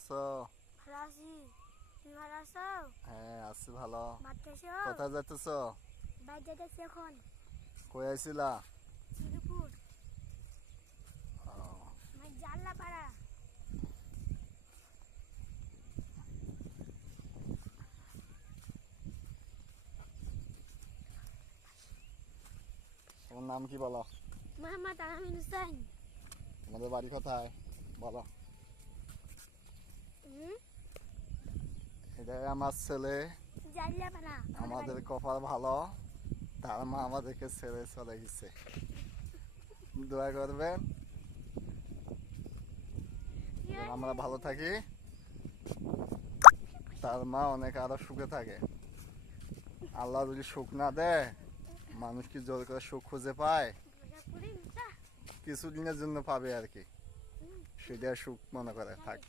আছো? ভালো আছি। তুমি ভালো আছো? হ্যাঁ আছি ভালো। ভাত খাইছো? কোথায় যাইতেছো? বাইরে যাচ্ছি এখন। কই আইছিলা? শ্রীপুর। ও, আমার জানলা পাড়া। তোমার নাম কি বলো? মোহাম্মদ আমিন হোসেন। আমাদের বাড়ি কোথায় বলো? হুম? এটা আমার ছেলে। জানলা পাড়া। আমাদের কপাল ভালো, তার মা আমাদেরকে ছেড়ে চলে গেছে। দোয়া করবেন যেন আমরা ভালো থাকি, তার মা অনেক আরো সুখে থাকে। আল্লাহ যদি সুখ না দেয়, মানুষ কি জোর করে সুখ খুঁজে পায়? কিছুদিনের জন্য পাবে আর কি, সেটা সুখ মনে করে থাক।